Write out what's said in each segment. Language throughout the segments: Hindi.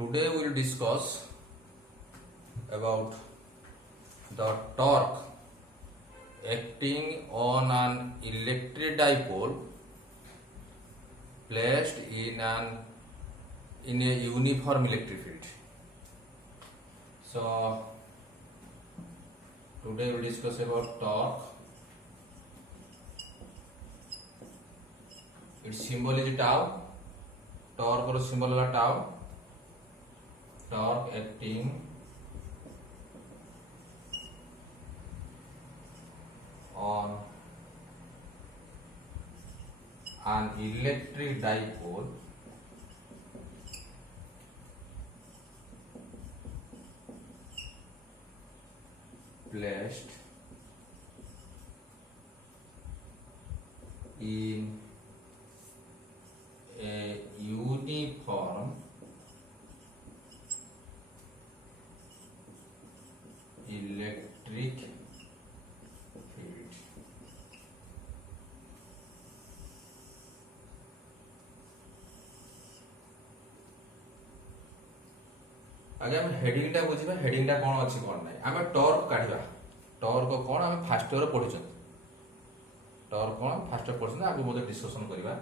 Today we will discuss about the torque acting on an electric dipole placed in a uniform electric field. So today we will discuss about torque. Its symbol is tau. Torque or symbol is tau. Torque acting on an electric dipole placed in a uniform electric field. आगे हम हेडिंग टा बुझिबा हेडिंग टा कोन अछि कोन नै हम टॉर्क काढिबा टॉर्क कोन हम फर्स्ट ईयर पढिछन टॉर्क कोन फर्स्ट ईयर पढिछन आगु बोले डिस्कशन करिबा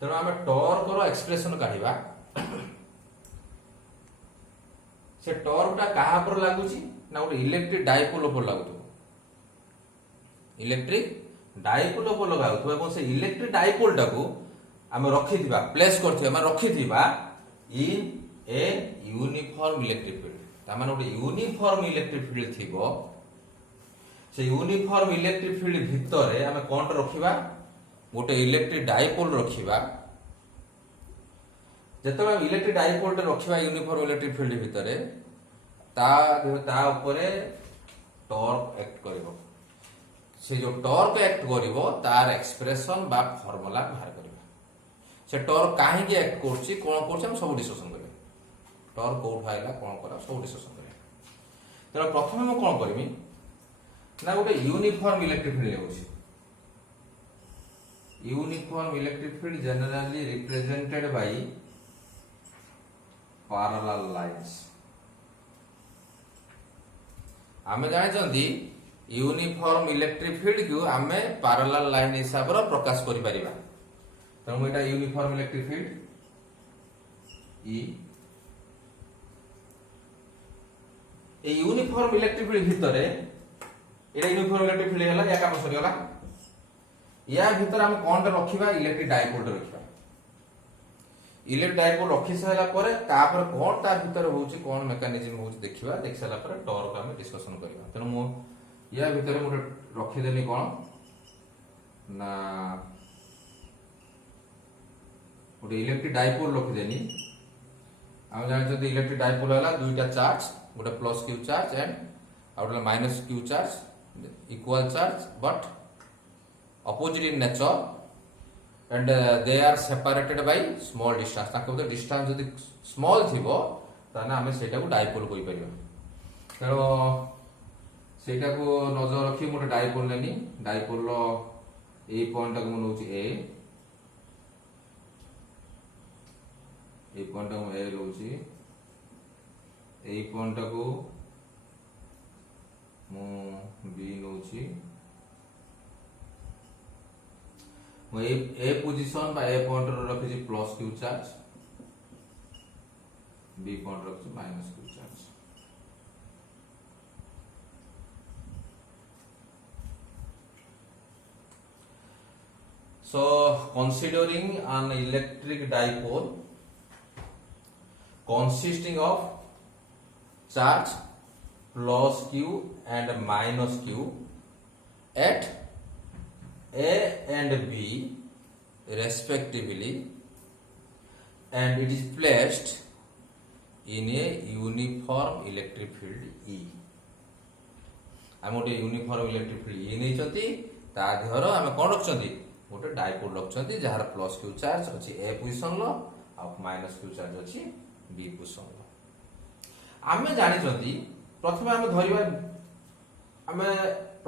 तनो हम टॉर्क रो एक्सप्रेशन काढिबा से टॉर्क टा कहा पर लागुची ना गोटे इलेक्ट्रिक डाइपोल पर लागुतो इलेक्ट्रिक डाइपोल पर लगाउतो एवं से इलेक्ट्रिक डाइपोल टा को हम रखिथिबा प्लेस करथिबा हम रखिथिबा इन ए यूनिफॉर्म इलेक्ट्रिक फील्ड ता माने गोटे यूनिफॉर्म इलेक्ट्रिक फील्ड थिबो से यूनिफॉर्म इलेक्ट्रिक फील्ड भितरे हम कोन रखिबा गोटे इलेक्ट्रिक डाइपोल रखिबा जतबे इलेक्ट्रिक डाइपोल रखिबा यूनिफॉर्म इलेक्ट्रिक फील्ड भितरे ता ऊपर टॉर्क एक्ट करिवो से जो टॉर्क एक्ट करिवो तार एक्सप्रेशन बा फार्मूला बाहर करिवो से टॉर्क काहे की एक्ट करछि कोन करछि हम सब डिस्कशन करिवे टॉर्क कोड फाइला कोन करा सब डिस्कशन करिवे त प्रथमे हम कोन करबी ना गोटे यूनिफॉर्म इलेक्ट्रिक फील्ड होछि uniform electric field generally represented by parallel lines आमे जानिछंती यूनिफॉर्म इलेक्ट्रिक फील्ड को आमे पैरेलल लाइन हिसाब रो प्रकाश करि परिबा तनु एटा uniform electric field E a uniform electric field भितरे एटा यूनिफॉर्म इलेक्ट्रिक फील्ड होला या काम सरी होला या भितर हम कोन रखिबा इलेक्ट्रिक डाइपोल रखिबा इलेक्ट्रिक डाइपोल रखि साला परे तापर कोन तार भितर होउची कोन मेकानिज्म होउची देखिबा देख साला परे टॉर्क हम डिस्कशन करिबा तनो मो या भितर मोटे रखि देनी कोन ना गोटे इलेक्ट्रिक डाइपोल रखि देनी हम जानि जदी इलेक्ट्रिक डाइपोल होला दुईटा चार्ज गोटे प्लस क्यू चार्ज एंड आउटला minus Q charge equal charge but opposite in nature and they are separated by small distance ताको तो डिस्टेंस जदी स्मॉल थिबो ताना हमें सेटा को डाइपोल कहि परिबा तेरो सेटा को नजर रखी मोटे डाइपोल लेनी डाइपोल रो ए पॉइंट को नउची ए पॉइंट को ए लउची ए पॉइंट को मु बी नउची ए पोजीशन बा ए पॉइंट रखि plus Q charge B point रखि minus Q charge so considering an electric dipole consisting of charge plus q and minus q at A and B respectively and it is placed in a uniform electric field E हम गोटे यूनिफॉर्म इलेक्ट्रिक फील्ड E नै छथि ता देहर हम कोन रखछथि गोटे डाइपोल रखछथि जहार प्लस क्यू चार्ज अछि A पोजीशन लो आ माइनस क्यू चार्ज अछि B पोजीशन लो हमें जानि छथि प्रथमे हम धरिबा हमें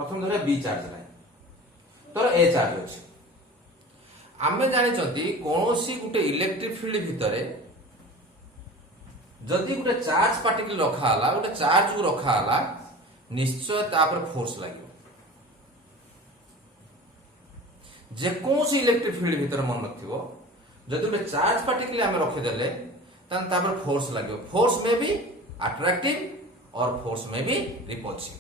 प्रथम धरिबा B चार्ज नै तर ए चार्ज अछि आमे जानि छथि कोनोसी गुटे इलेक्ट्रिक फील्ड भितरे जदि गोटे चार्ज पार्टिकल रखा हला गोटे चार्ज को रखा हला निश्चय तापर फोर्स लगे जेकोसी इलेक्ट्रिक फील्ड भीतर मन नथिबो जदि गोटे चार्ज पार्टिकल आम रखिदेले तापर फोर्स लगे फोर्स में भी अट्रैक्टिव और फोर्स में भी रिपल्सिव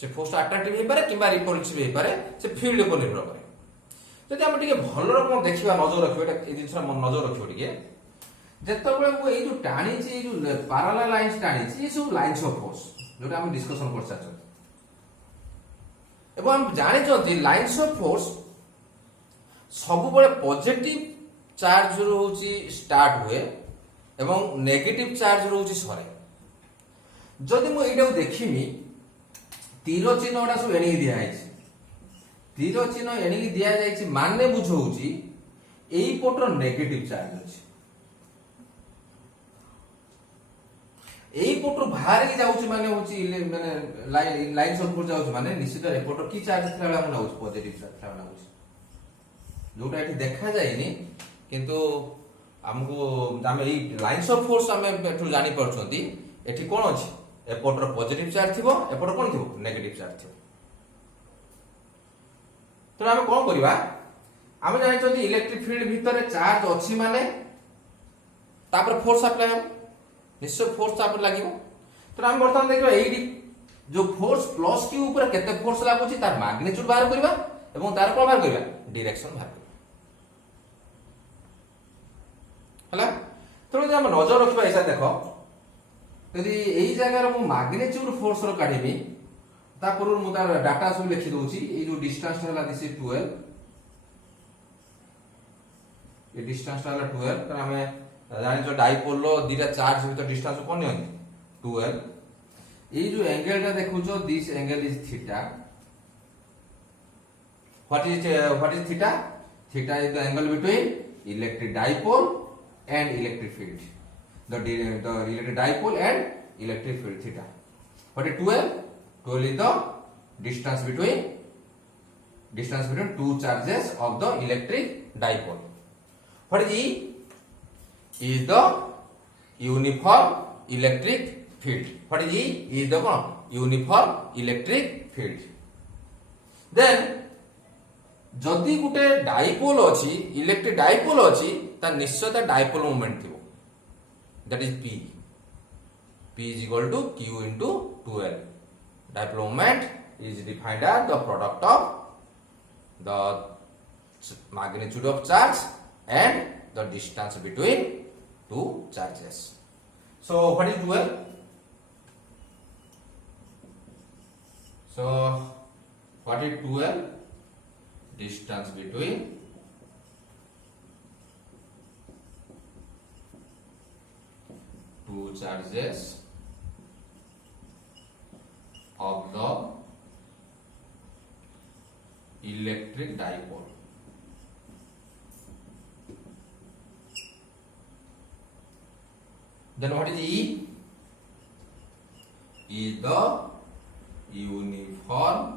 से फोर्स अट्रैक्टिव हो पारे किंबा रिपल्सिव हो पारे से फील्ड ऊपर निर्भर करे जदि हम टिके भल रकम देखिबा नजर रखिबा ए जिंस नजर रखिबो टिके जेतेबेले मु ए जो टाणी छि जो पैरेलल लाइंस टाणी छि सब लाइंस ऑफ फोर्स जोटा हम डिस्कशन कर साचो एवं हम जानि छथि लाइंस ऑफ फोर्स सब बळे पॉजिटिव चार्ज होउची स्टार्ट हुए एवं नेगेटिव चार्ज होउची सरे जदि मु एटा देखिमी तीर चिन्ह गुड़ा सब एणिक दिया तीर चिन्ह एणिक दिया जाइछि माने बुझौछि एई पटर नेगेटिव चार्ज अछि एई पटर बाहर की जाउछि माने होछि माने लाइन ऑफ फोर्स जाउछि माने निश्चित एपटर की चार्ज थला हम नाउछि पॉजिटिव चार्ज थला नाउछि जोटा एठी देखा जायनि किंतु हमको हम एई लाइंस ऑफ फोर्स हम एठु जानि परछंती एठी कोन अछि एपटर पॉजिटिव चार्ज थिबो एपटर कोन थिबो नेगेटिव चार्ज थिबो तो हम कोन करिबा हम जानि छथि इलेक्ट्रिक फील्ड भीतर चार्ज अछि माने तापर फोर्स अप्लाई हो निश्चय फोर्स तापर लागिबो तो हम वर्तमान देखबा एई जो फोर्स प्लस क्यू ऊपर केते फोर्स लागुछि तार मैग्नीट्यूड बाहर करबा एवं तार कोन बाहर करबा डायरेक्शन बाहर करबा हला तो हम नजर रखबा ऐसा देखो यदि एई जगह रो मैग्नीट्यूड फोर्स रो काढिबी ता पूर्व मु तार डाटा सब लिखि दोछि ए जो डिस्टेंस हला दिस इज 12 ए डिस्टेंस हला 12 तर हमें जानि जो डाइपोल रो दीटा चार्ज भीतर डिस्टेंस कोन होय 12 ए जो एंगल ता देखु जो this angle is theta what is theta theta is the angle between electric dipole and electric field the electric dipole and electric field theta what is 12 is the distance between two charges of the electric dipole what is E is the uniform electric field what is E is the uniform electric field then जदि गुटे डाइपोल अछि इलेक्ट्रिक डाइपोल अछि ता निश्चय डाइपोल मोमेंट थिबो that is P P is equal to Q into 2L dipole moment is defined as the product of the magnitude of charge and the distance between two charges so what is 2L so what is 2L distance between two charges of the electric dipole then what is E is the uniform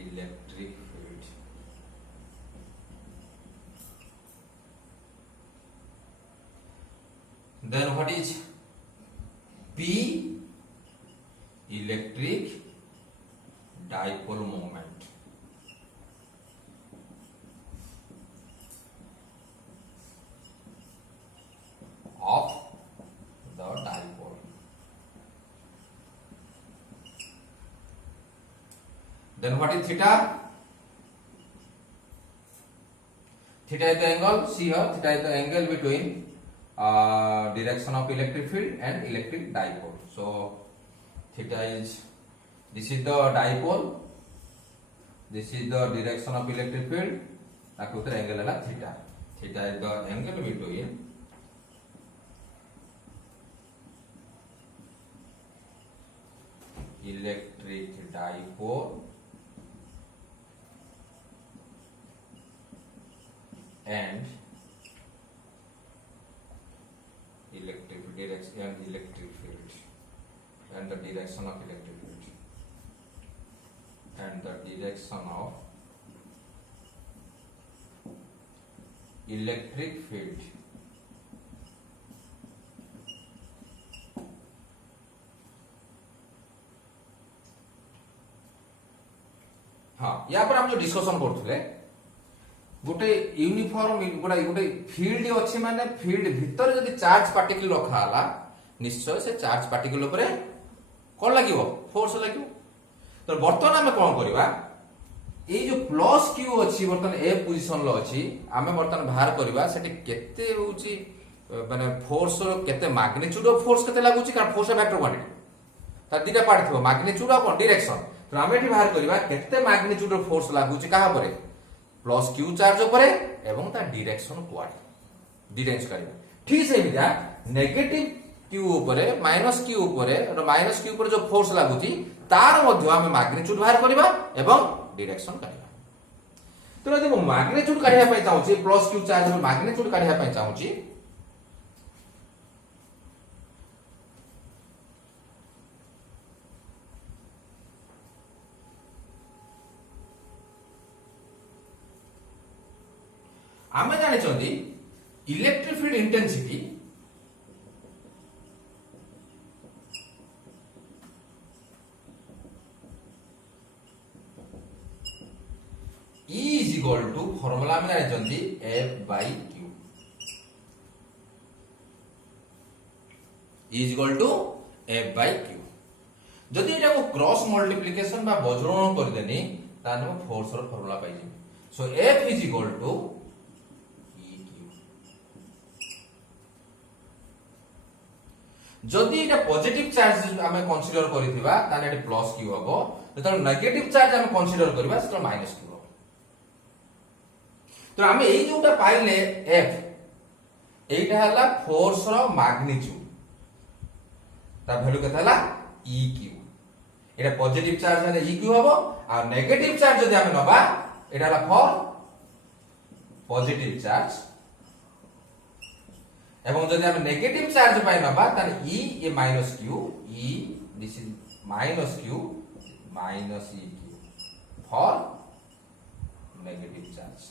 electric field then what is P electric dipole moment of the dipole then what is theta theta is the angle see here theta is the angle between direction of electric field and electric dipole so theta is this is the dipole this is the direction of electric field ताकि उतर angle है theta theta is the angle between electric dipole and electric direction and electric field and the direction of electric field and the direction of electric field discussion करथुले गोटे यूनिफॉर्म गोटे फील्ड अछि माने फील्ड भीतर जदि चार्ज पार्टिकल रखा हला निश्चय से चार्ज पार्टिकल ऊपर कोन लागिवो फोर्स लागिवो। तो वर्तमान आमे कोन करबा ए जो प्लस क्यू अछि वर्तमान ए पोजीशन लो अछि आमे वर्तमान बाहर करबा सेठी केते होउची माने फोर्स केते मैग्नीट्यूड ऑफ फोर्स केते लागुची कारण फोर्स वेक्टर क्वांटिटी ता दिटा पार्ट थिबो मैग्नीट्यूड ऑफ डायरेक्शन। तो आमे एठी बाहर करबा केते मैग्नीट्यूड ऑफ फोर्स लागुची कहा परे प्लस क्यू चार्ज ऊपर एवं ता डायरेक्शन क्वाड डिरेंज करबा। ठीक से बिदा नेगेटिव क्यू ऊपर माइनस क्यू ऊपर और माइनस क्यू ऊपर जो फोर्स लागुची तार मध्य आमे मैग्नीट्यूड बाहर करबा एवं डायरेक्शन काढिबा। तो यदि मो मैग्नीट्यूड काढिया पय चाहूची प्लस क्यू चार्ज में मैग्नीट्यूड काढिया पय चाहूची आमे जाने चंदी electric field intensity E is equal to formula में जाने चंदी F by Q E is equal to F by Q। जदि एटा को क्रॉस मल्टीप्लिकेशन बा बज्रण कर देनी ताने फोर्स रो फॉर्मूला पाई जे। So F is equal to जदि एटा पॉजिटिव चार्ज आमे कंसीडर करिथिबा ताने एटा प्लस क्यू हबो जतन नेगेटिव चार्ज आमे कंसीडर करबा सेटा माइनस क्यू हबो। तो आमे एई जोटा पाइले F एटा हला फोर्स रो मैग्नीट्यूड ता वैल्यू केता हला EQ। एटा पॉजिटिव चार्ज माने EQ हबो आ नेगेटिव चार्ज जदि आमे नबा एटा हला फॉर पॉजिटिव चार्ज एवं जदि हम नेगेटिव चार्ज पाई नबा ताने E A minus Q E this is minus Q minus EQ for negative charge.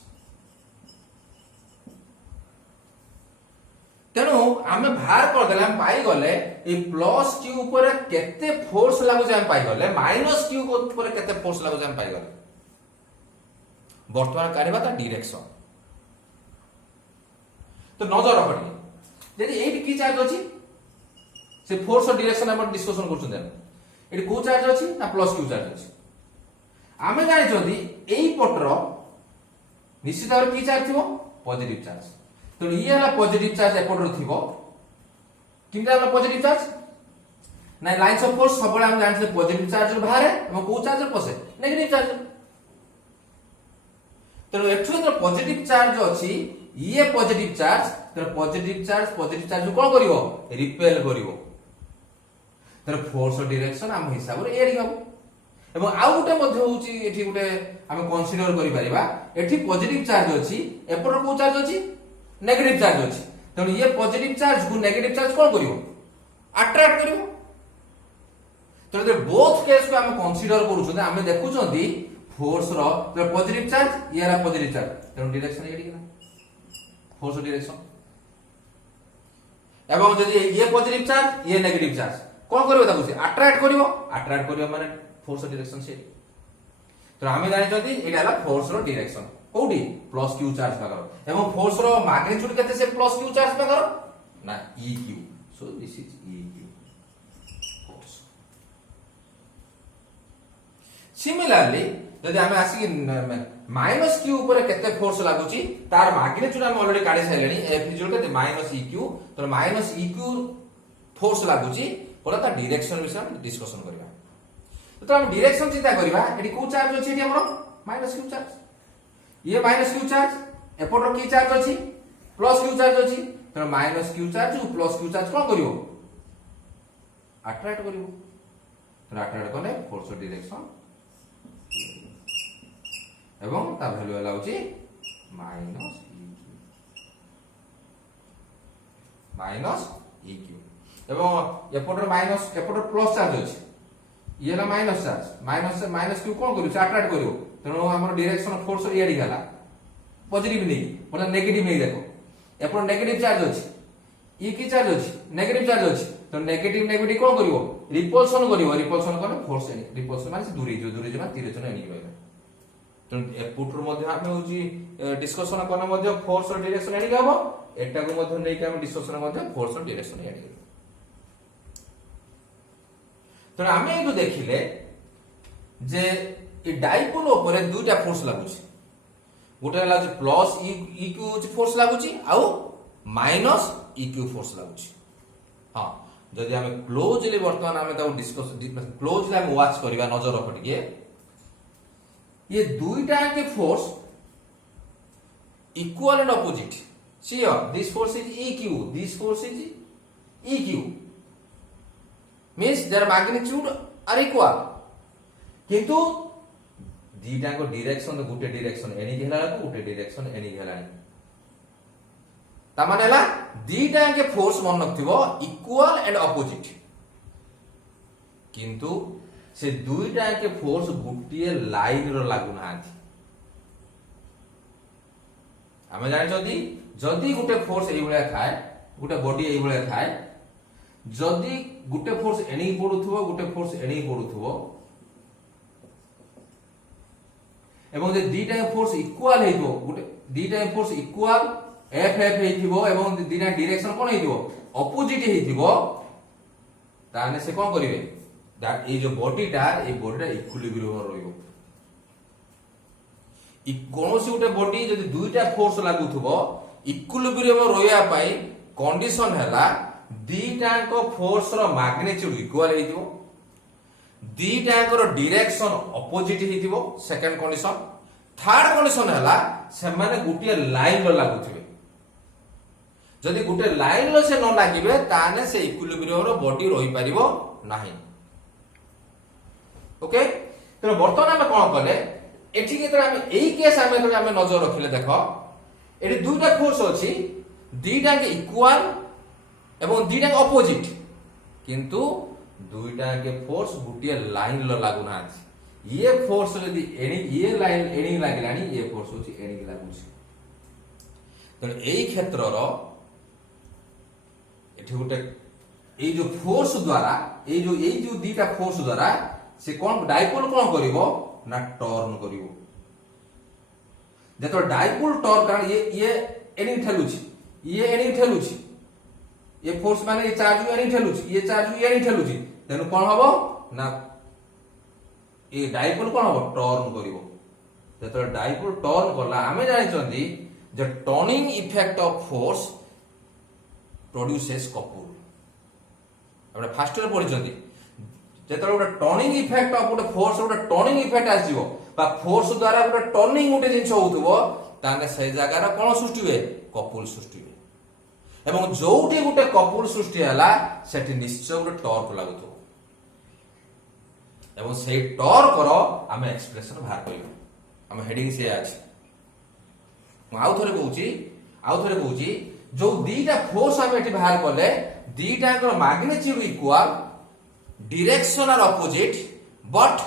तेणु आमे बाहर कर देले हम पाई गले ए प्लस Q ऊपर केते फोर्स लागो जे हम पाई गले माइनस Q ऊपर केते फोर्स लागो जे हम पाई गले वर्तमान करबा ता डायरेक्शन। तो नजर रखनी यदि एटी की चार्ज अछि से फोर्स और डायरेक्शन हम डिस्कशन करछन देन एटी को चार्ज अछि ना प्लस क्यू चार्ज अछि आमे जानि जदी एई पटर निश्चित भाव की चार्ज थिबो पॉजिटिव चार्ज। तो ये हला पॉजिटिव चार्ज एपटर थिबो किंता हला पॉजिटिव चार्ज ना लाइंस ऑफ फोर्स सबले हम जानते पॉजिटिव चार्ज रो बाहर एवं को चार्ज पसे नेगेटिव चार्ज। तो एक्चुअली तो पॉजिटिव चार्ज अछि ये पॉजिटिव चार्ज तर पॉजिटिव चार्ज कोन करिवो रिपेल करिवो तर फोर्स और डायरेक्शन हम हिसाब रे एडी हबो। एवं आ गुटे मध्ये होची एठी गुटे हम कंसीडर करि परिबा एठी पॉजिटिव चार्ज अछि एपर को चार्ज अछि नेगेटिव चार्ज अछि तनो ये पॉजिटिव चार्ज को नेगेटिव चार्ज कोन करिवो अट्रैक्ट करिवो। तो जे बोथ केस को हम कंसीडर करू छथि हम देखु छथि फोर्स रो पॉजिटिव चार्ज ये रा पॉजिटिव चार्ज तनो डायरेक्शन एडी केना फोर्स और डायरेक्शन एवं जदि ये पॉजिटिव चार्ज ये नेगेटिव चार्ज कोन करबो ताकू से अट्रैक्ट करिवो माने फोर्स और डायरेक्शन से। तो हमें जानि जदि एटा हला फोर्स और डायरेक्शन कोडी प्लस क्यू चार्ज पाकर एवं फोर्स रो मैग्नीट्यूड केते से प्लस क्यू चार्ज पाकर ना EQ। So this is EQ force. Similarly जदि हमें आसी माइनस क्यू ऊपर केते फोर्स लागुची तार मैग्नीट्यूड हम ऑलरेडी काढी साइलेनी F is equal to minus EQ। तो माइनस EQ फोर्स लागुची ओला ता डायरेक्शन विषय हम डिस्कशन करबा। तो हम डायरेक्शन चिंता करबा एडी को चार्ज अछि एडी हमरो माइनस क्यू चार्ज ये माइनस क्यू चार्ज एपटर की चार्ज अछि प्लस क्यू चार्ज अछि तो minus Q charge plus Q charge कोन करिवो अट्रैक्ट करिवो। तो अट्रैक्ट कने फोर्स और डायरेक्शन एवं ता वैल्यू हला होची माइनस EQ एवं एपटर माइनस एपटर प्लस चार्ज अछि ये हला माइनस चार्ज माइनस क्यू कोन करियो अट्रैक्ट करियो तेनो हमर डायरेक्शन फोर्स और एडी गला पॉजिटिव नहीं मतलब नेगेटिव नहीं देखो एपटर नेगेटिव चार्ज अछि ई की चार्ज अछि नेगेटिव चार्ज अछि तो नेगेटिव कोन करियो रिपल्सन करियो रिपल्सन कोन फोर्स रिपल्सन माने दूरी जो माने तीर जन एनी रहला एपुटर मध्य आमे होची डिस्कशन करना मध्य फोर्स और डायरेक्शन एनी हबो एटा को मध्य नै के हम डिस्कशन मध्य फोर्स और डायरेक्शन एनी तो आमे एतु देखिले जे ई डाइपोल ऊपर दुईटा फोर्स लागुची गोटे लागुची प्लस ई क्यू फोर्स लागुची आउ माइनस ई क्यू फोर्स लागुची हां जदि आमे क्लोजली वर्तमान आमे ताऊ डिस्कस क्लोजली आमे वाच करबा नजर रख टिके ये दुईटा के force equal and opposite see this force is EQ this force is EQ means their magnitude are equal किंतु दीटा को डायरेक्शन गुटे डायरेक्शन एनी गेला को गुटे डायरेक्शन एनी गेला ता माने ला दीटा के फोर्स मन नथिबो इक्वल एंड ऑपोजिट किंतु से दुईटा के फोर्स गुटिए लाइन रो लागु नाथि हमें जानि जदी गुटे फोर्स एई भलिया थाए गुटे बॉडी एई भलिया थाए जदी गुटे फोर्स एनी पडुथबो गुटे फोर्स एनी पडुथबो एवं जे दीटा फोर्स इक्वल हेइथबो गुटे दीटा फोर्स इक्वल एफ हेइथबो एवं दीटा डायरेक्शन कोन हेइथबो ऑपोजिट हेइथबो ताने से कोन करिवे दैट ए जो बॉडीटा इक्विलिब्रियम रहिबो कोनोसी गुटे बॉडी जदी दुईटा फोर्स लागुथबो इक्विलिब्रियम रहिया पई कंडीशन हैला दीटा को फोर्स रो मैग्नीट्यूड इक्वल हेइथबो दीटा को डायरेक्शन ऑपोजिट हेइथबो सेकंड कंडीशन थर्ड कंडीशन हैला से माने गुटिया लाइन रो लागुथबे जदी गुटे लाइन रो से न लागिबे ताने से इक्विलिब्रियम रो बॉडी रहि परिबो नाही ओके तो बर्तमान आमे कोन कले एठी के हम एई केस आमे नजर रखिले देखो एठी दुईटा फोर्स अछि दीटा के इक्वल एवं दीटा के ऑपोजिट किंतु दुईटा के फोर्स गुटिया लाइन ल लागु ना ये फोर्स यदि एनी ये लाइन एनी लागिलानी ये फोर्स होछि एनी लागुछि तो एई क्षेत्र रो एठी गुटे एई जो फोर्स द्वारा एई जो दीटा फोर्स द्वारा से कौन डाइपोल कौन करिवो ना टर्न करिवो जेतो डाइपोल टर्न कारण ये एनी ठेलुछि ये एनी ठेलुछि ये फोर्स माने ये चार्ज एनी ठेलुछि ये चार्ज एनी ठेलुछि तेनु कोन हबो ना ये डाइपोल कोन हबो टर्न करिवो जेतो डाइपोल टर्न करला हमें जानि चंदी जे turning effect of force produces couple हमने फर्स्ट ईयर पढि चंदी जेतरा गोटे टर्निंग इफेक्ट ऑफ गोटे फोर्स गोटे टर्निंग इफेक्ट आसीबो बा फोर्स द्वारा गोटे टर्निंग गोटे जिंस होउथबो ताने से जगह रा कोन सृष्टि हुए कपुल सृष्टि हुए एवं जोठी गोटे कपुल सृष्टि हला सेठी निश्चय गोटे टॉर्क लागुथबो एवं से टॉर्क रो हमें एक्सप्रेशन बाहर करियो हम हेडिंग से आज आउ थरे कहूची जो दीटा फोर्स हम एठी बाहर करले दीटा को magnitude equal direction are opposite but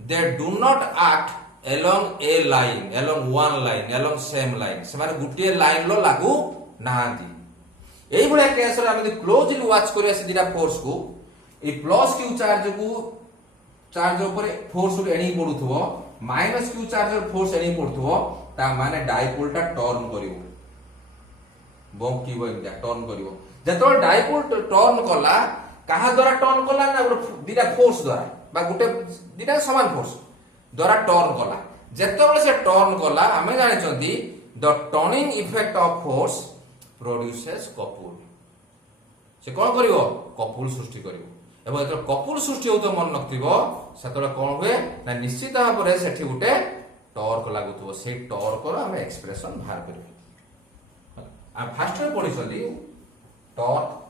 they do not act along a line along one line along same line से माने गुटिए लाइन लो लागू नांदी एई भले केस रे हम क्लोजली वाच करिया से दीटा फोर्स को ए प्लस क्यू चार्ज ऊपर फोर्स एनी पडुथबो माइनस क्यू चार्ज फोर्स एनी पडुथबो ता माने डाइपोल ता टर्न करिवो बंकी बंका टर्न करिवो जेतो डाइपोल टर्न कला कहा द्वारा टर्न कला ना दीटा फोर्स द्वारा बा गुटे दीटा समान फोर्स द्वारा टर्न कला जेतेबेले से टर्न कला हमें जानि चंदी the turning effect of force produces couple से कोन करिवो कपुल सृष्टि करिवो एबो एतो कपुल सृष्टि होतो मन नथिबो सेतले कोन हुए ना निश्चित भाबरे सेठी गुटे टॉर्क लागुथबो से टॉर्क रो हम एक्सप्रेशन बाहर करबो आ फर्स्ट रे पढि चली टॉर्क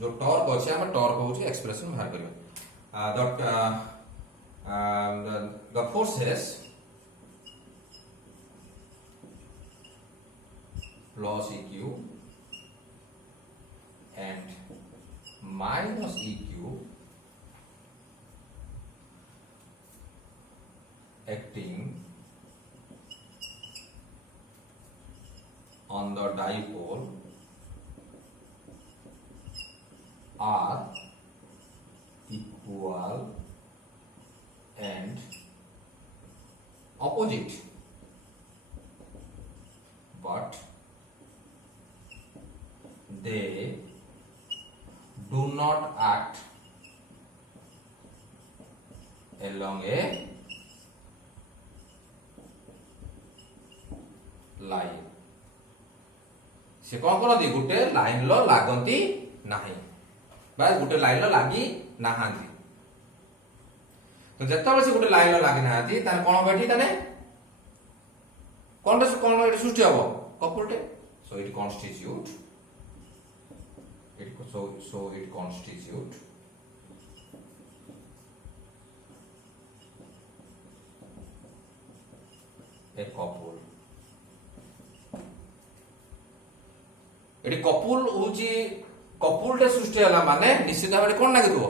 जो टॉर्क अछि हम टॉर्क होछि एक्सप्रेशन बाहर करियो the forces plus EQ and minus EQ acting on the dipole are equal and opposite, but they do not act along a line. से कौन करती गोटे लाइन लो लागंती नाही बा गोटे लाइन लो लागी नाहांती तो जत्ता से गोटे लाइन लो लागी नाहांती ताने कोन बैठी ताने कोन सृष्टि हबो कपुलटे so it constitute a couple. एटी कपुल होची कपुलटे सृष्टि होला माने निश्चित भाबे कोन लागुथबो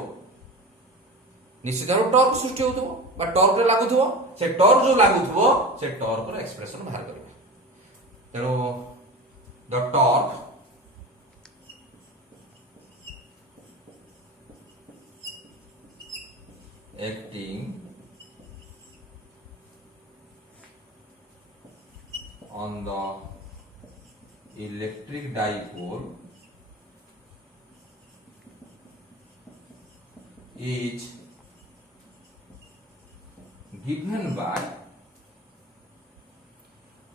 निश्चित भाबे टॉर्क सृष्टि होथबो बा टॉर्क रे लागुथबो से टॉर्क जो लागुथबो से टॉर्क रो एक्सप्रेशन बाहर करबे तेनो the torque acting on the electric dipole is given by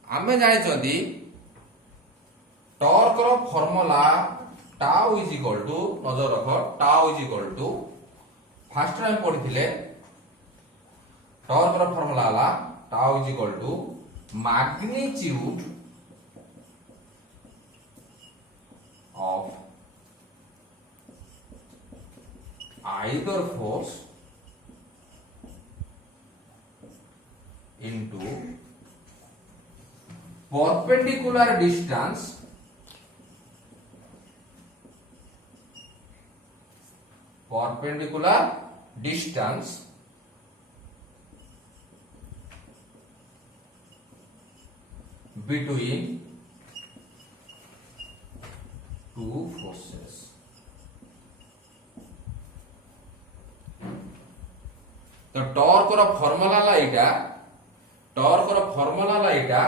आमे जानिछंती टॉर्क रो formula tau is equal to नजर रख tau is equal to first time पढ़िथिले टॉर्क रो फार्मूला हला tau is equal to magnitude of either force into perpendicular distance between two forces. तो टॉर्क रो फार्मूला ला एटा टॉर्क रो formula La Etah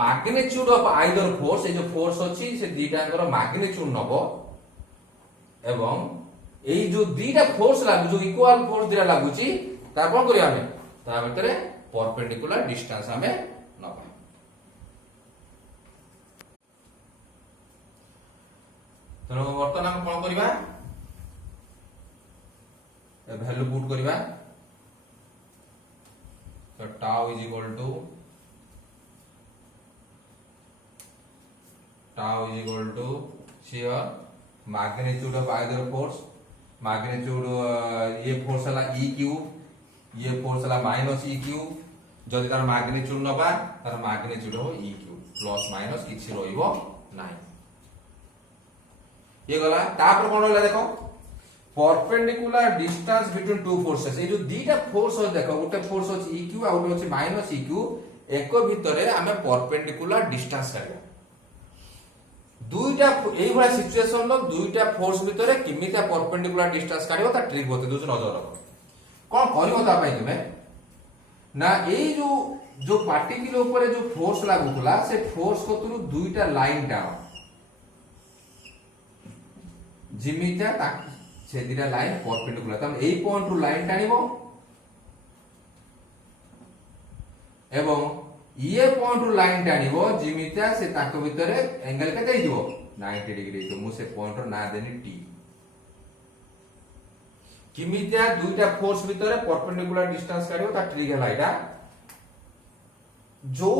magnitude of either force ए जो फोर्स अछि से दीटा कर मैग्नीट्यूड नबो एवं एई जो दीटा फोर्स लागु जो इक्वल फोर्स दिरा लागुची ता कोन करिया हमें ता भीतर परपेंडिकुलर डिस्टेंस हमें नबा तो वर्तमान हम कोन करिबा ए वैल्यू पुट करिबा तो tau is equal to here magnitude of either force magnitude ये फोर्स हला e क्यूब ये फोर्स हला माइनस e क्यूब जदि तार मैग्नीट्यूड नबा तार मैग्नीट्यूड हो e क्यूब प्लस माइनस किछि रहिबो नाही ये गला तापर कोन होला देखो perpendicular distance between two forces ए जो दीटा फोर्स हो देखो गोटे फोर्स अछि e क्यूब आ गोटे अछि माइनस e क्यूब एको भितरे हमें परपेंडिकुलर डिस्टेंस काढबा दुईटा एई भला सिचुएशन लो दुईटा फोर्स भितरे किमिता परपेंडिकुलर डिस्टेंस काढिबो ता ट्रिक बते दोछ नजर रखो कोन करिवो ता पई तुमे ना एई जो पार्टिकल ऊपर जो फोर्स लागुतला से फोर्स कोतुरु दुईटा लाइन टाण जिमिता ता से दिटा लाइन परपेंडिकुलर तम एई पॉइंट रु लाइन टाणिबो एवं ये पॉइंट रु लाइन टाणिबो जिमिता से ताको भितरे एंगल केते हिजो 90 डिग्री तो मु से पॉइंट रो ना देनी टी किमिता दुईटा फोर्स भितरे परपेंडिकुलर डिस्टेंस काढिबो ता ट्रिक हला एटा जो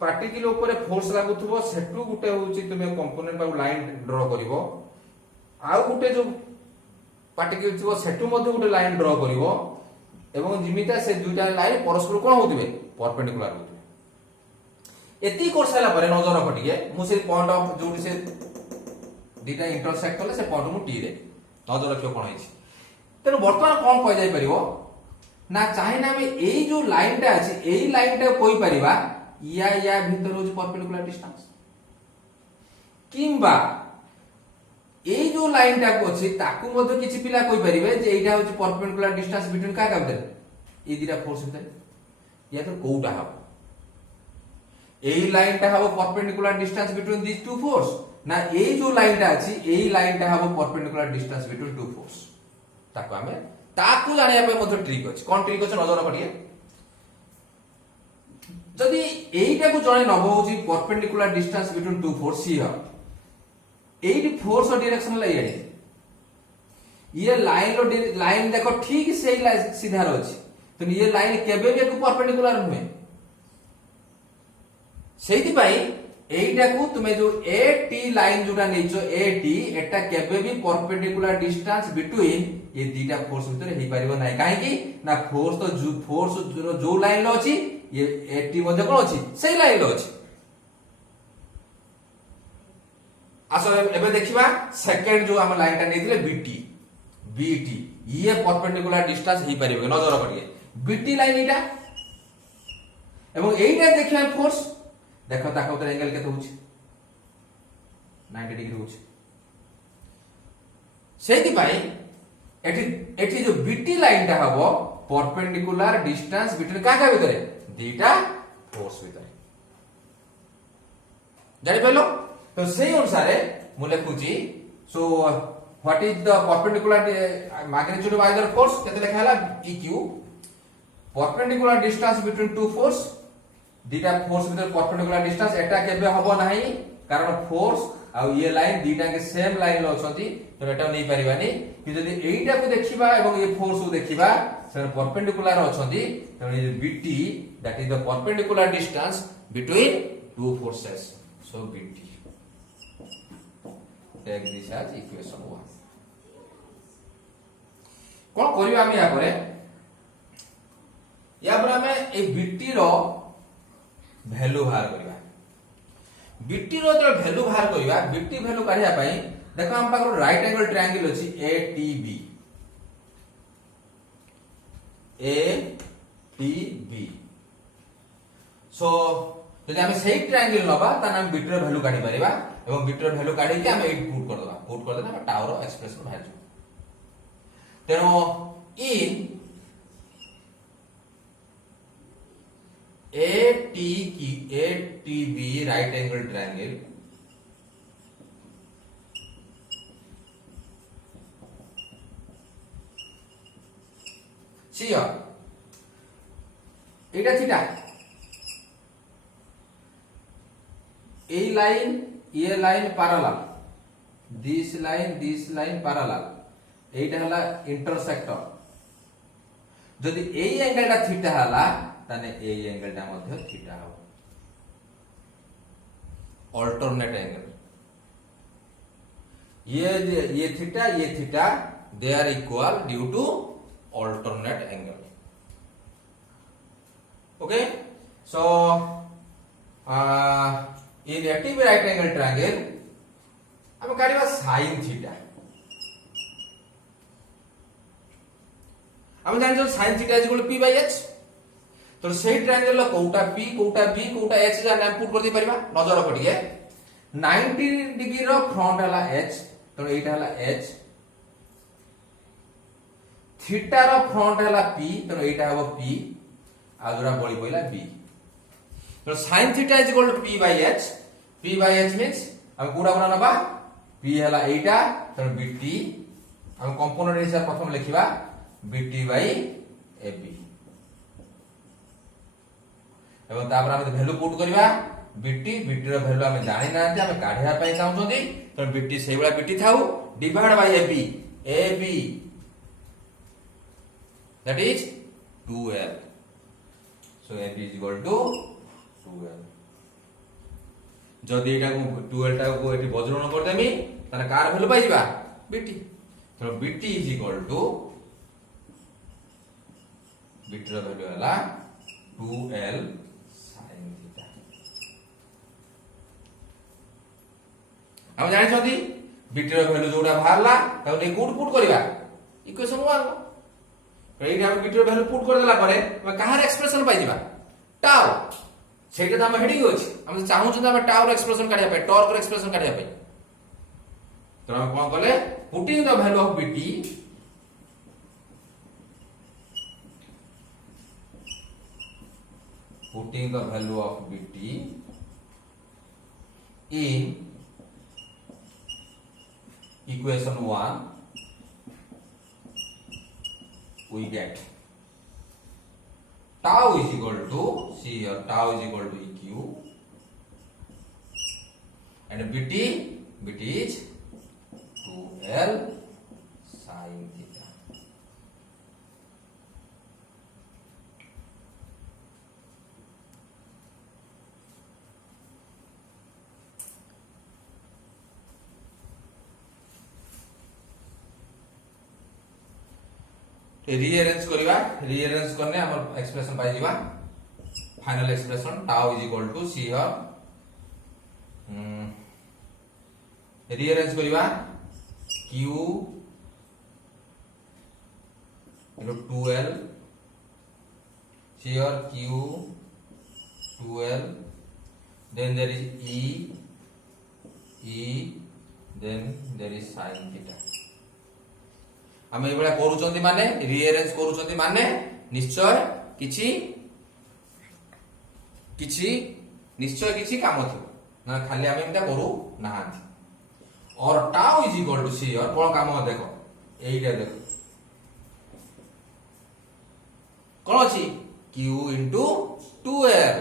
पार्टिकल ऊपर फोर्स लागुथबो सेटु गुटे होची तुमे कंपोनेंट बा लाइन ड्रा करिवो आ गुटे जो पार्टिकल थिबो सेटु मध्ये गुटे लाइन ड्रा करिवो एवं जिमिता से दुईटा लाइन परस्पर कोन होतिबे परपेंडिकुलर होतिबे एती कोर्स हला परे नजर रख टिके मु से पॉइंट ऑफ जोडी से दीटा इंटरसेक्ट करले से पॉइंट मु टी रे नजर रखियो कोन होइछि तेनु वर्तमान कोन कहि जाय परिबो ना चाहे ना में एई जो लाइनटा अछि एई लाइनटा कोइ परिबा या भीतर होज परपेंडिकुलर डिस्टेंस किंबा एई जो लाइनटा को अछि ताकू मध्ये किछि पिला कोइ परिबे जे एइटा होज परपेंडिकुलर डिस्टेंस बिटवीन का भीतर ए दीटा फोर्स भीतर या तो कोउटा हबो এই লাইনটা হবে perpendicular distance between this two force, না এই যে লাইনটা আছে এই লাইনটা হবে perpendicular distance between two force. তাକୁ ଜାଣିବା ପାଇଁ ମଧ୍ୟ ଟ୍ରିକ୍ ଅଛି। କଣ ଟ୍ରିକ୍ ଅଛି ନଜର ରଖ ଟିକେ। ଯଦି এইটাକୁ ଜଣେ ନବ ହଉଛି perpendicular distance between two force here, eighty force ର ଡିରେକ୍ସନ ହେଲା ଇଆଡେ, ये लाइन देखो ठीक से सीधार अच्छी, तो ये लाइन केबे भी एक परपेंडिकुलर नुहे, এইটা কু তুমি जो AT লাইন जोटा नेचो AT एटा केबे भी परपेंडिकुलर डिस्टेंस बिटवीन ये दीटा फोर्स भितर हेई परिबो नाही। काहे की ना फोर्स तो जो लाइन लो अछि ये AT मध्ये कोन अछि सेही लाइन लो अछि। आसो एबे देखिबा सेकंड जो हम लाइन टा नेथिले BT ये परपेंडिकुलर डिस्टेंस हेई परिबो, नजर करिए BT लाइन एटा एवं एटा देखिबा फोर्स देखो ताको उतर एंगल केते होछि 90 डिग्री होछि। सेति भाई एठी जो BT लाइन टा हबो परपेंडिकुलर डिस्टेंस बिटवीन का भितरे दीटा फोर्स भितरे, जानि पेलो। तो सेही अनुसार मु लिखुची so what is the perpendicular magnitude of either force केते लिखा हला EQ perpendicular distance between two force, दीटा फोर्स भीतर परपेंडिकुलर डिस्टेंस एटा केबे हबो नाही कारण फोर्स आ ये लाइन दीटा के सेम लाइन लो छथि, तो एटा नै परिबानी कि जदी एइटा को देखिबा एवं ये फोर्स को देखिबा से परपेंडिकुलर अछथि, तो ये BT that is the perpendicular distance between two forces, so BT take this as equation 1। कोन करिबा हम या पर हमें ए BT रो वैल्यू बाहर करिबा। BT रो जो वैल्यू बाहर करिबा BT वैल्यू काढिया पई देखो हम पाकर राइट एंगल ट्रायंगल अछि ATB सो जदि हम सेही ट्रायंगल नबा त हम BT रो वैल्यू काढि परिबा एवं BT रो वैल्यू काढि के हम एट पुट कर देना हम टावर रो एक्सप्रेशन बाहर जो। तेनो इन ATB right angle triangle see এটা থিটা এই লাইন ये line parallel this line parallel এইটা হলা इंटरसेक्टर, যদি এই অ্যাঙ্গেলটা থিটা হলা ताने এই অ্যাঙ্গেলটা মধ্যে থিটা হবে অল্টারনেট অ্যাঙ্গেল। ये theta they are equal due to alternate angle. Okay so in active right angle triangle हम काढिबा sin थीटा। हम जानछो sin theta is equal to p by h, तो सेही ट्रायंगल लो कोउटा p कोउटा b कोउटा h जा नाम पुट कर दे परिबा। नजर रख ଟିକେ 90 डिग्री रो फ्रंट हला h, तो एटा हला h, थीटा रो फ्रंट हला p, तो एटा हबो p, आ जोरा बळी पइला b, तो sin theta is equal to p by h means हम कोडा कोना नबा p हला एटा, तो bt हम कंपोनेंट हिसाब प्रथम लिखिबा bt by ab एवं तापर हम वैल्यू पुट करबा bt रो वैल्यू हम जानि नांते हम काढिया पई चाहउछोंती, तो bt सेही बळा bt tau divide by ab that is 2l, so ab is equal to 2l। जदि एटा को 2l टा को एटी बज्रण कर देमी ताने कार वैल्यू पाइ जिबा bt, तो bt is equal to bt रो वैल्यू हला 2l sin थीटा। हम जानि छथि bt रो वैल्यू जोडा बाहरला ताको ने गुड पुट करबा इक्वेशन 1 रो, तो एटा हम bt रो वैल्यू पुट कर देला परे हम कहार एक्सप्रेशन पाइ जिबा टाउ, सेटा त हम हेडिंग होछि हम चाहू छ हम टाउ रो एक्सप्रेशन काढिया पे टॉर्क रो एक्सप्रेशन काढिया पे, तो हम कोन कले putting the value of bt putting the value of bt in equation 1 we get tau is equal to, see here, tau is equal to eq and bt is 2l sin theta. Rearrange करने हमर एक्सप्रेशन पाई जीवा final expression tau is equal to see here rearrange करवा q into 2l here q 2l then there is e then there is sin theta. हम ये करूचंती माने रीअरेंज करूचंती माने निश्चय किछि काम थो ना खाली हम एमता करू नाहांती और टाउ इज इक्वल टू सी और कोन काम देखो एइटा देखो कोन अछि q into 2l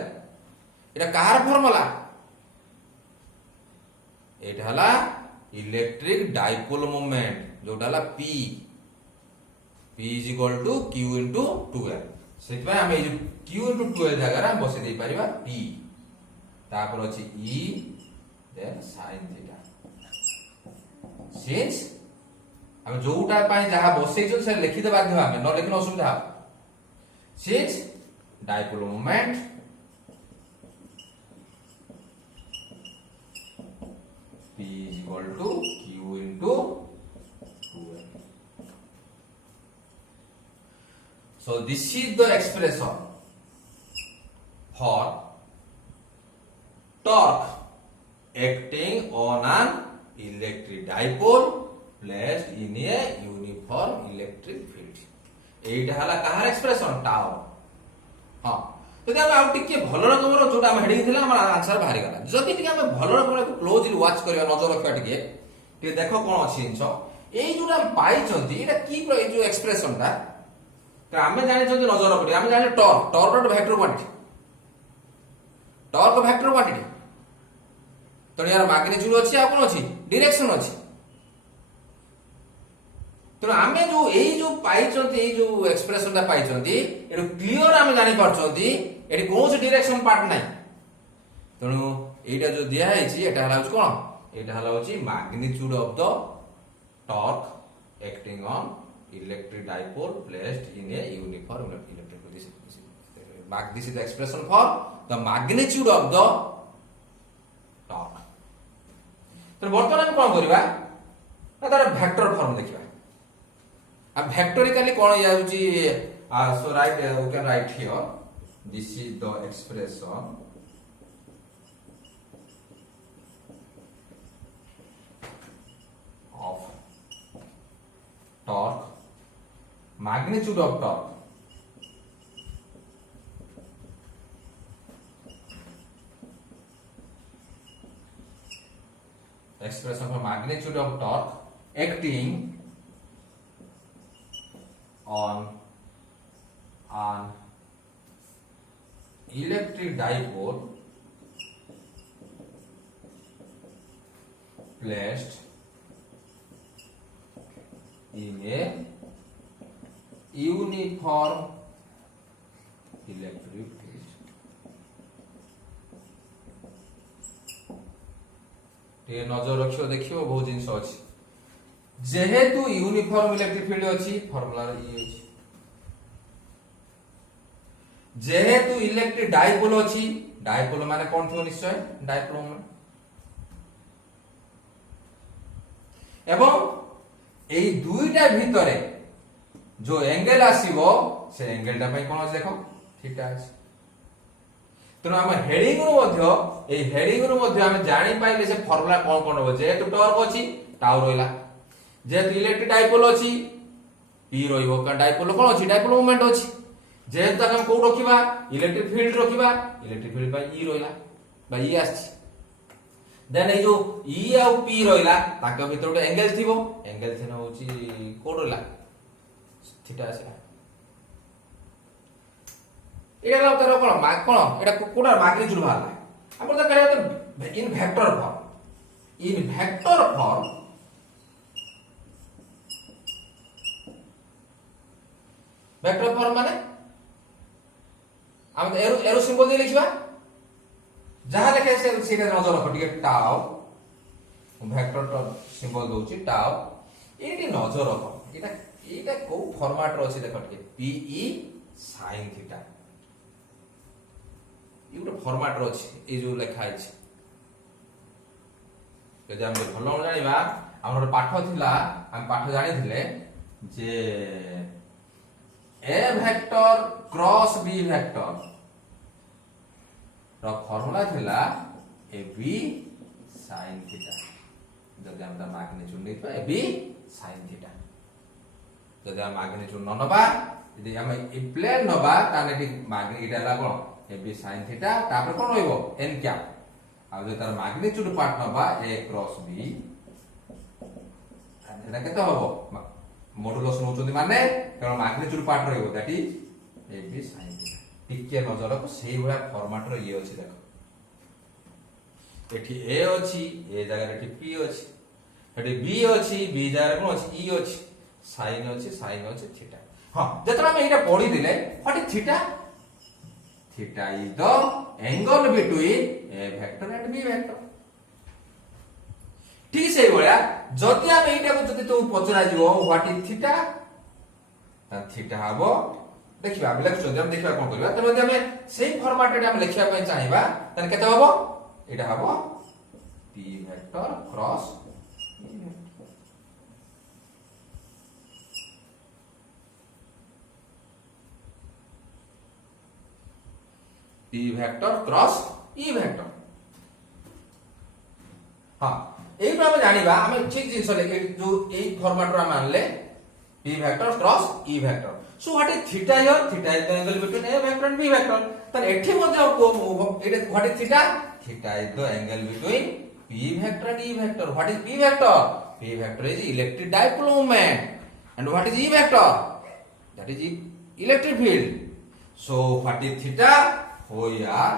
एटा कहार फार्मूला एटा हला इलेक्ट्रिक डाइपोल मोमेंट जोटा हला p is equal to q into 2l सेति हम ए q into 2l जगह हम बसे दे परिबा p तापर अछि e then sin theta since हम जोटा पाई जहा बसे जो से लिखि दे बाध्य हम न लिखन असुविधा since dipole moment p is equal to q into 2l. So this is the expression for torque acting on an electric dipole placed in a uniform electric field. एटा हला कहार एक्सप्रेशन टाउ. हां जदि हम आउ टिके भलो रकमर जोटा हम हेडिंग थिला हमर आंसर बाहरी गला. जदि टिके हम भलो रकमर क्लोजली वॉच करबा नजर रखबा टिके देखो कोन अछि इनसो एई जोटा हम पाई चंती एटा की जो एक्सप्रेशन ता तो आम जाने नजर रखी आम जाने टॉर्क वेक्टर क्वांटिटी तो यार मैग्नीट्यूड अच्छी आ कौन अच्छी डायरेक्शन अच्छी तो आम जो पाई जो एक्सप्रेशन पाई क्लियर आम जानी पार्टी ये कौन से डायरेक्शन पार्ट ना तेणु यहाँ जो दिखाई कौन यहाँ magnitude of the torque acting on electric dipole placed in a uniform electric field. This is the expression for the magnitude of the torque. तो वर्तमान हम कौन करबा ना तार वेक्टर फॉर्म देखिबा. अब वेक्टोरिकली कौन या होची so right we can write here this is the expression of torque magnitude of torque expression for magnitude of torque acting on an electric dipole placed in a uniform electric field. ये नजर रखियो देखियो बहुत जिंस अछि जेहेतु यूनिफॉर्म इलेक्ट्रिक फील्ड अछि फार्मूला ई अछि जेहेतु इलेक्ट्रिक डाइपोल अछि डाइपोल माने कोन थियो निश्चय डाइपोल मोमेंट एवं एई दुईटा भितरे जो एंगल आसीबो से एंगलटा पई कोन देखो थीटा अछि तेणु हम हेडिंग रु मध्य ए हेडिंग रु मध्य हम जानि पाइले से फार्मूला कोन कोन हो जेहेतु टॉर्क अछि टाउ रोइला जेहेतु इलेक्ट्रिक डाइपोल अछि पी रोइबो का डाइपोल कोन अछि डाइपोल मोमेंट अछि जेहेतु हम को रखिबा इलेक्ट्रिक फील्ड रखिबा इलेक्ट्रिक फील्ड पई ई रोइला बा ई आछि देन ए जो ई आ पी रहिला ताके भीतर गोटे एंगल थिबो एंगल थिने होची कोड रहिला थीटा आसीला एला तार कोन एटा कोडा मैग्नीट्यूड बाहरला आपण त कहले इन वेक्टर फॉर्म वेक्टर फॉर्म माने हम एरो सिंबल दे लिखिबा जहां लिखे से सीधा नजर रख टिके टाउ वेक्टर सिंबल दोची टाउ एटी नजर रख एटा को फॉर्मेट रो अछि देख टिके पी ई sin थीटा ये गोटे फॉर्मेट रो अछि ए जो लिखा अछि जदि हम भलो जानिबा हमर पाठ थिला हम पाठ जानि थिले जे ए वेक्टर क्रॉस बी वेक्टर रो फार्मूला थिला ए बी sin थीटा जदि हम ता मैग्नीट्यूड लेबा ए बी sin थीटा जदि हम मैग्नीट्यूड न नबा यदि हम ए प्लेन नबा ताने टी मैग्नीट्यूड ला कोन ए बी sin थीटा तापर कोन होइबो n क्या अब जो तार मैग्नीट्यूड पार्ट नबा a क्रॉस b एटा केते होबो मॉडुलस नउचोंदी माने कारण मैग्नीट्यूड पार्ट रहइबो that is a b sin theta टिके नजर को सेही भला फॉर्मेट रो ये अछि देखो एठी a अछि a जगह एठी p अछि एठी b अछि b जगह कोन अछि e अछि sin अछि थीटा हां जतरा हम एटा पढी दिले what is theta theta is the angle between a vector and b vector ठीक से भला जति हम एटा को जति तो पचरा जीवो व्हाट इज थीटा थीटा हबो देखिबा हम लेक्चर हम देखिबा कोन करबा त हम सेम फॉर्मेट रे हम लिखिबा पय चाहिबा तन केते हबो एटा हबो p vector cross p vector cross e vector हां एइटा हम जानिबा हम ठीक जिंस लेके जो ए फॉर्मेट रो हम आनले p vector cross e vector so what is theta here theta is the angle between a vector and b vector त एठी मध्ये को एटा what is theta theta is the angle between p vector and e vector what is p vector p vector is electric dipole moment and what is e vector that is electric field so what is theta हो यार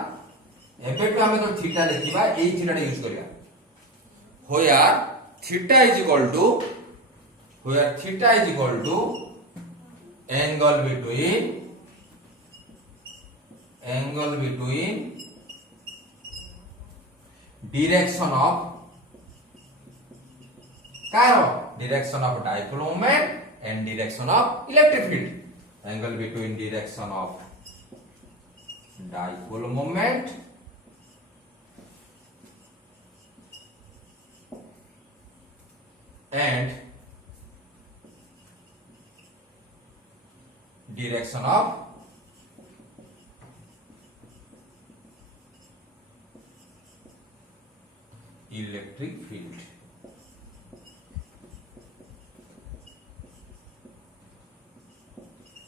एबे तो हमें तो थीटा लिखिबा ए थीटा यूज करिया हो यार theta is equal to angle between direction of dipole moment and direction of electric field angle between direction of dipole moment and direction of electric field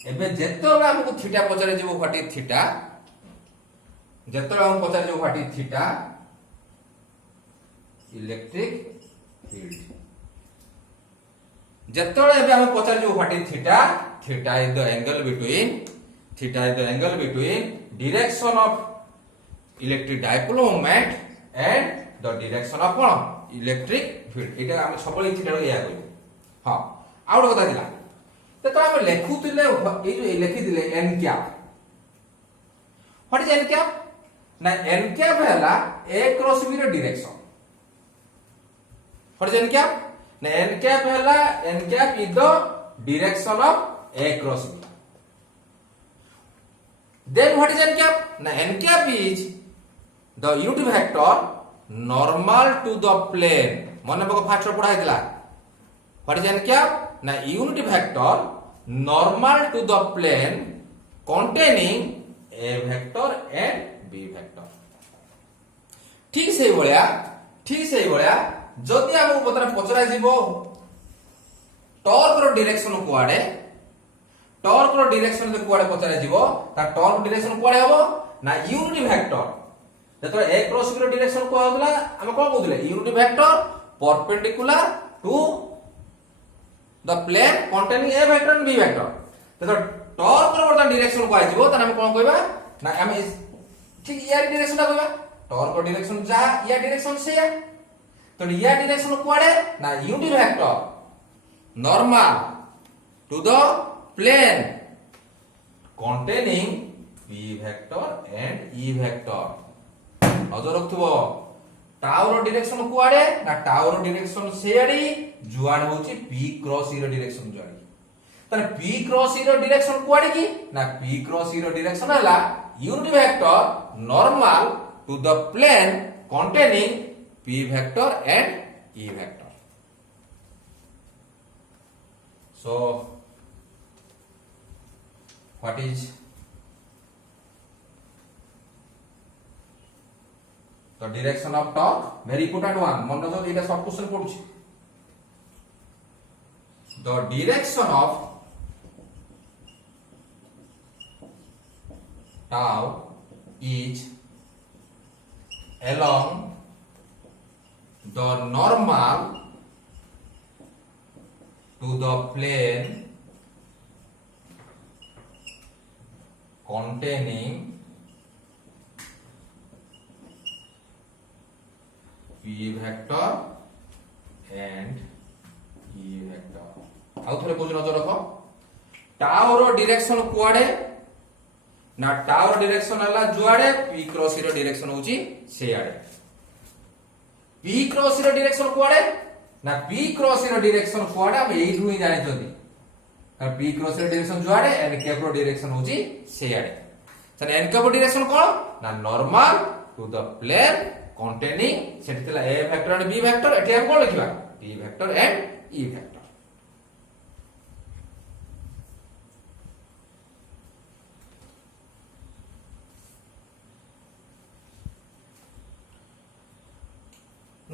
एबे जेतोला हमको थीटा पचारे जेबो व्हाट इज थीटा जेतोला हम पचारे जेबो what is theta electric field जेतोला एबे हम पचारे जेबो what is theta theta is the angle between direction of electric dipole moment and the direction of कोन इलेक्ट्रिक फील्ड एटा हम सबले थीटा रो या करियो हां आउट कथा दिला तो हम लिखुले ए जो लिखिदिले n cap what is n cap ना n कैप हैला a क्रॉस b रो direction what is n cap ना n कैप हैला n cap is the direction of a cross b then what is n cap na n cap is the unit vector normal to the plane मन बको फास्ट पढ़ा हैतला what is n cap na unit vector normal to the plane containing a vector and b vector ठीक से भलिया जदि हमको पचरा जीवो टॉर्क रो डायरेक्शन कुआडे टॉर्क रो डायरेक्शन कुआडे पचरा जीवो ता टॉर्क डायरेक्शन कुआडे हबो ना यूनिट वेक्टर जेतबे a क्रॉस b रो डायरेक्शन को होतला हम कोन कहउतले unit vector perpendicular to the plane containing a vector and b vector तो टॉर्क रो बर्तन डायरेक्शन को आइजबो त हम कोन कहबा ना हम ठीक या डायरेक्शन कहबा टॉर्क रो डायरेक्शन जा या डायरेक्शन से तो या डायरेक्शन कुआडे ना unit vector normal to the plane containing p vector and e vector नजर रखथबो टाउ रो डायरेक्शन कुआडे ना टाउ रो डायरेक्शन सेयाडी जुआड होची p क्रॉस e रो डायरेक्शन जुआडी तने p क्रॉस e रो डायरेक्शन कुआडे की ना p क्रॉस e रो डायरेक्शन हला unit vector normal to the plane containing p vector and e vector so what is the direction of torque very important one मन रखो एटा शॉर्ट क्वेश्चन पढुछि the direction of tau is along the normal to the plane containing p vector and e vector आउ थरे बुझ नजर रखो टाउ रो डायरेक्शन कुआडे ना टाउ रो डायरेक्शन हला जुआडे p क्रॉस e रो डायरेक्शन होची से आडे p क्रॉस e रो डायरेक्शन कुआडे ना p क्रॉस e रो डायरेक्शन कुआडे हम एई धुई जानि छथि और p क्रॉस रो डायरेक्शन जुआडे एंड कैप रो डायरेक्शन होची से आडे सर एन कैप डायरेक्शन कोन ना normal to the plane containing सेट थिला a vector and b vector एठी हम कोन लिखिबा p vector and e vector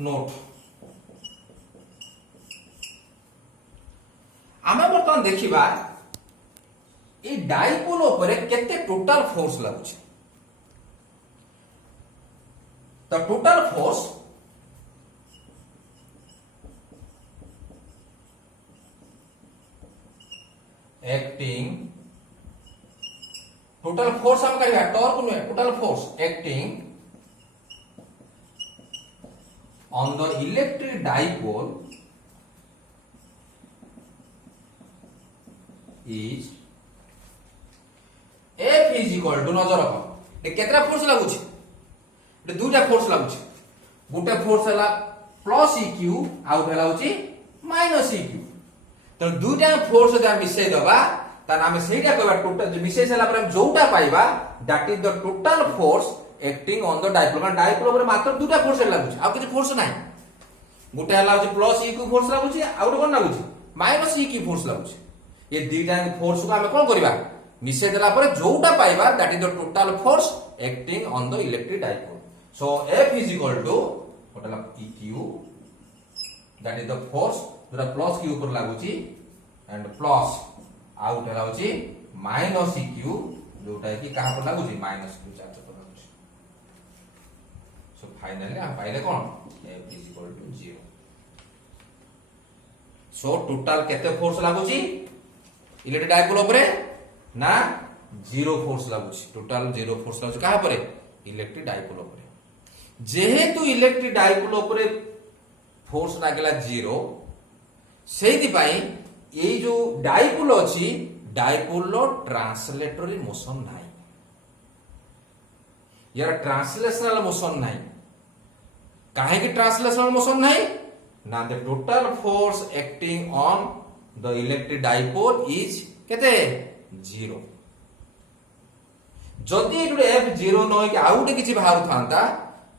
note आमे बर्तमान देखिबा ए डाइपोल ऊपर केते टोटल फोर्स लागुछि the total force acting total force हम करिया टॉर्क नु total force acting on the electric dipole is F is equal to नजर रखो ए केतरा फोर्स लागुछि ए दुटा फोर्स लागुछि गुटे फोर्स हला प्लस EQ आउट हला होछि माइनस EQ तो दुटा फोर्स जे मिसै दबा त नामे सेटा कहबा टोटल जे मिसै सला पर हम जोटा पाइबा that is the total force acting on the dipole कारण डाइपोल ऊपर मात्र दुटा फोर्स लागुछि आ किछ फोर्स नाही गुटे हला होछि प्लस EQ फोर्स लागुछि आ गुटे कोन लागुछि माइनस EQ फोर्स लागुछि ये दुटा फोर्स को हम कोन करबा मिसै देला पर जोटा पाइबा that is the total force acting on the electric dipole so F is equal to what हला EQ that is the force जोटा प्लस Q ऊपर लागुछि एंड प्लस आउट हला होछि माइनस EQ जोटा कि कहा पर लागुछि माइनस Q चार्ज पर लागुछि सो फाइनली हम पाइले कोन F is equal to 0 so total केते फोर्स लागुछि इलेक्ट्रिक डाइपोल ऊपर ना 0 फोर्स लागुछि टोटल 0 फोर्स लागुछि कहा पर इलेक्ट्रिक डाइपोल ऊपर जेहेतु इलेक्ट्रिक डाइपोल ऊपर फोर्स लागला 0 सेहि पई ए जो डाइपोल अछि डाइपोल लो ट्रांसलेटरी मोशन नाही यार ट्रांसलेशनल मोशन नाही काहे कि ट्रांसलेशनल मोशन नाही ना the total force acting on the electric dipole is केते 0 जदि एटुडे F0 नय कि आउटे किछि बाहर थांता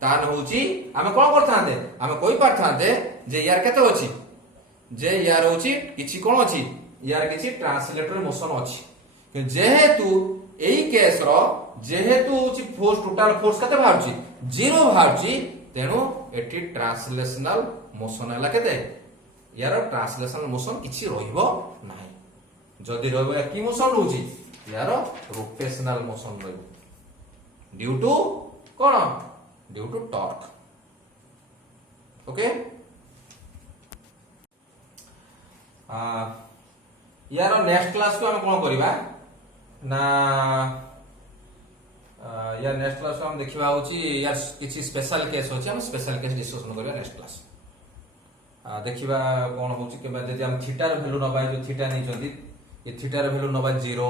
तान होची हम कोन करथांते हम कोइ पारथांते जे यार केते अछि जे यार होची किछि कोन अछि यार किछि ट्रांसलेटरी मोशन अछि जेहेतु एई केस रो जेहेतु होची फोर्स टोटल फोर्स केते बाहरची 0 बाहरची तेनु एटी ट्रांसलेशनल मोशन हला केते यार ट्रांसलेशनल मोशन किछि रहिबो नाही जदि रहबो की मोशन होची यार रोटेशनल मोशन रहबो ड्यू टू कोन ड्यू टू टॉर्क। ओके, यार नेक्स्ट क्लास को हम कौन करबा ना यार नेक्स्ट क्लास को हम देखिबा होची यार किछि स्पेशल केस होची, हम स्पेशल केस डिस्कशन करबा नेक्स्ट क्लास। देखिबा कौन होची के बाद हम थीटा र वैल्यू नबा जो थीटा नै जदी ये थीटा र वैल्यू नबा 0,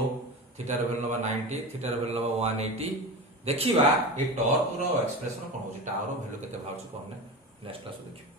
थीटा र वैल्यू नबा 90, थीटा र वैल्यू नबा 180, देखिबा ये टॉर्क रो एक्सप्रेशन कौन होची, टावर रो वैल्यू केते बाहर छु कोन नेक्स्ट क्लास देखिबा।